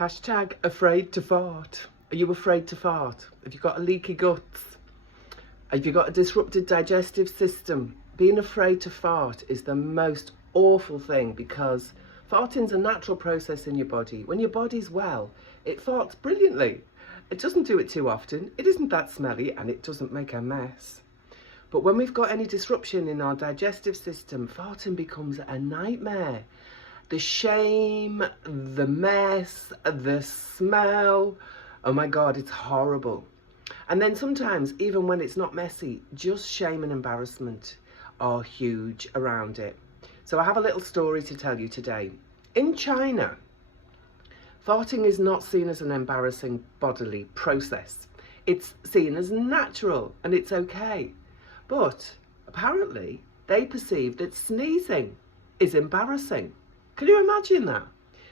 Hashtag afraid to fart. Are you afraid to fart? Have you got a leaky guts? Have you got a disrupted digestive system? Being afraid to fart is the most awful thing, because farting's a natural process in your body. When your body's well, it farts brilliantly. It doesn't do it too often, it isn't that smelly, and it doesn't make a mess. But when we've got any disruption in our digestive system, farting becomes a nightmare. The shame, the mess, the smell, oh my God, it's horrible. And then sometimes, even when it's not messy, just shame and embarrassment are huge around it. So I have a little story to tell you today. In China, farting is not seen as an embarrassing bodily process. It's seen as natural and it's okay. But apparently they perceive that sneezing is embarrassing. Can you imagine that?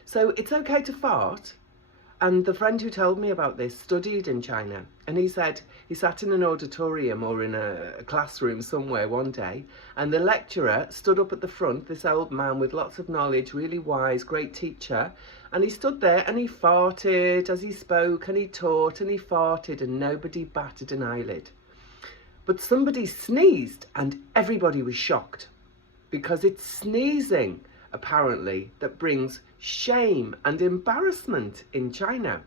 So it's okay to fart. And the friend who told me about this studied in China, and he said he sat in an auditorium or in a classroom somewhere one day, and the lecturer stood up at the front, this old man with lots of knowledge, really wise, great teacher, and he stood there and he farted as he spoke, and he taught and he farted, and nobody batted an eyelid. But somebody sneezed and everybody was shocked, because it's sneezing, apparently, that brings shame and embarrassment in China.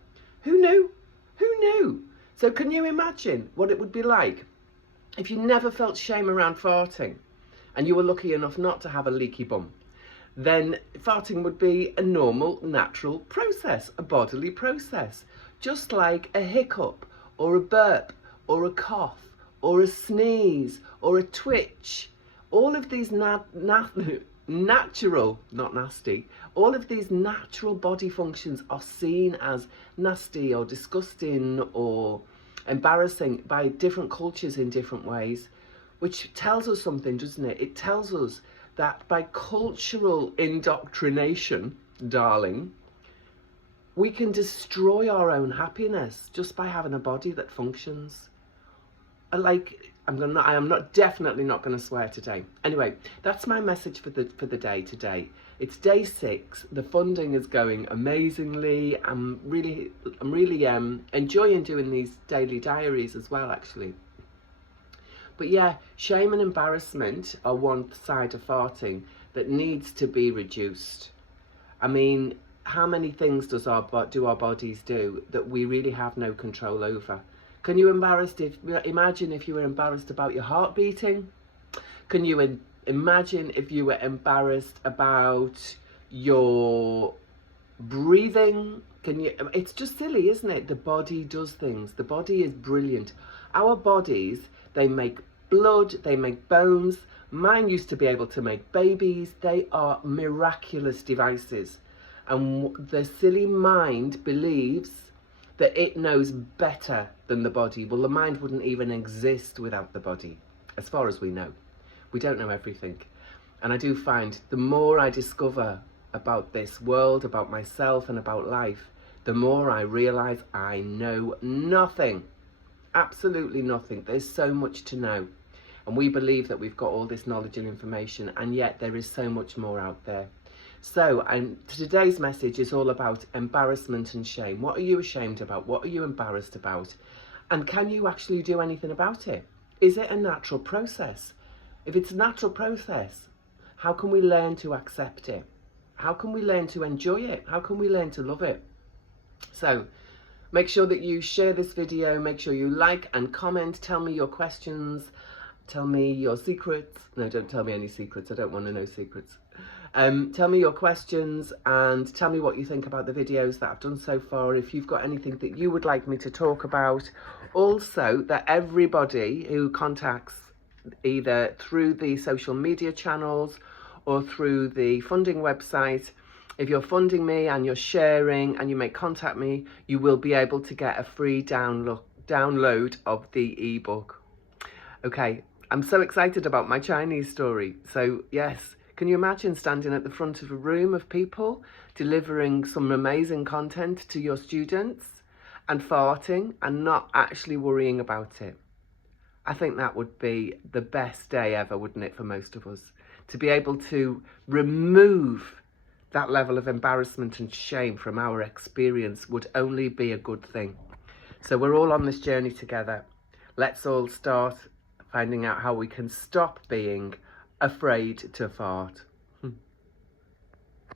Who knew? Who knew? So can you imagine what it would be like if you never felt shame around farting and you were lucky enough not to have a leaky bum? Then farting would be a normal, natural process, a bodily process, just like a hiccup or a burp or a cough or a sneeze or a twitch. All of these natural, not nasty, all of these natural body functions are seen as nasty or disgusting or embarrassing by different cultures in different ways, which tells us something, doesn't it? It tells us that by cultural indoctrination, darling, we can destroy our own happiness just by having a body that functions. I am definitely not going to swear today. Anyway, that's my message for the day today. It's day 6. The funding is going amazingly. I'm really enjoying doing these daily diaries as well, actually. But yeah, shame and embarrassment are one side of farting that needs to be reduced. I mean, how many things do our bodies do that we really have no control over? Can you imagine if you were embarrassed about your heart beating? Can you imagine if you were embarrassed about your breathing? It's just silly, isn't it? The body does things. The body is brilliant. Our bodies, they make blood, they make bones. Mine used to be able to make babies. They are miraculous devices. And the silly mind believes that it knows better than the body. Well, the mind wouldn't even exist without the body, as far as we know. We don't know everything. And I do find the more I discover about this world, about myself and about life, the more I realise I know nothing. Absolutely nothing. There's so much to know. And we believe that we've got all this knowledge and information, and yet there is so much more out there. So, today's message is all about embarrassment and shame. What are you ashamed about? What are you embarrassed about? And can you actually do anything about it? Is it a natural process? If it's a natural process, how can we learn to accept it? How can we learn to enjoy it? How can we learn to love it? So, make sure that you share this video. Make sure you like and comment. Tell me your questions. Tell me your secrets. No, don't tell me any secrets. I don't want to know secrets. Tell me your questions and tell me what you think about the videos that I've done so far. If you've got anything that you would like me to talk about. Also, that everybody who contacts either through the social media channels or through the funding website, if you're funding me and you're sharing and you may contact me, you will be able to get a free download of the ebook. Okay, I'm so excited about my Chinese story. So yes, can you imagine standing at the front of a room of people, delivering some amazing content to your students and farting and not actually worrying about it? I think that would be the best day ever, wouldn't it, for most of us? To be able to remove that level of embarrassment and shame from our experience would only be a good thing. So we're all on this journey together. Let's all start finding out how we can stop being afraid to fart.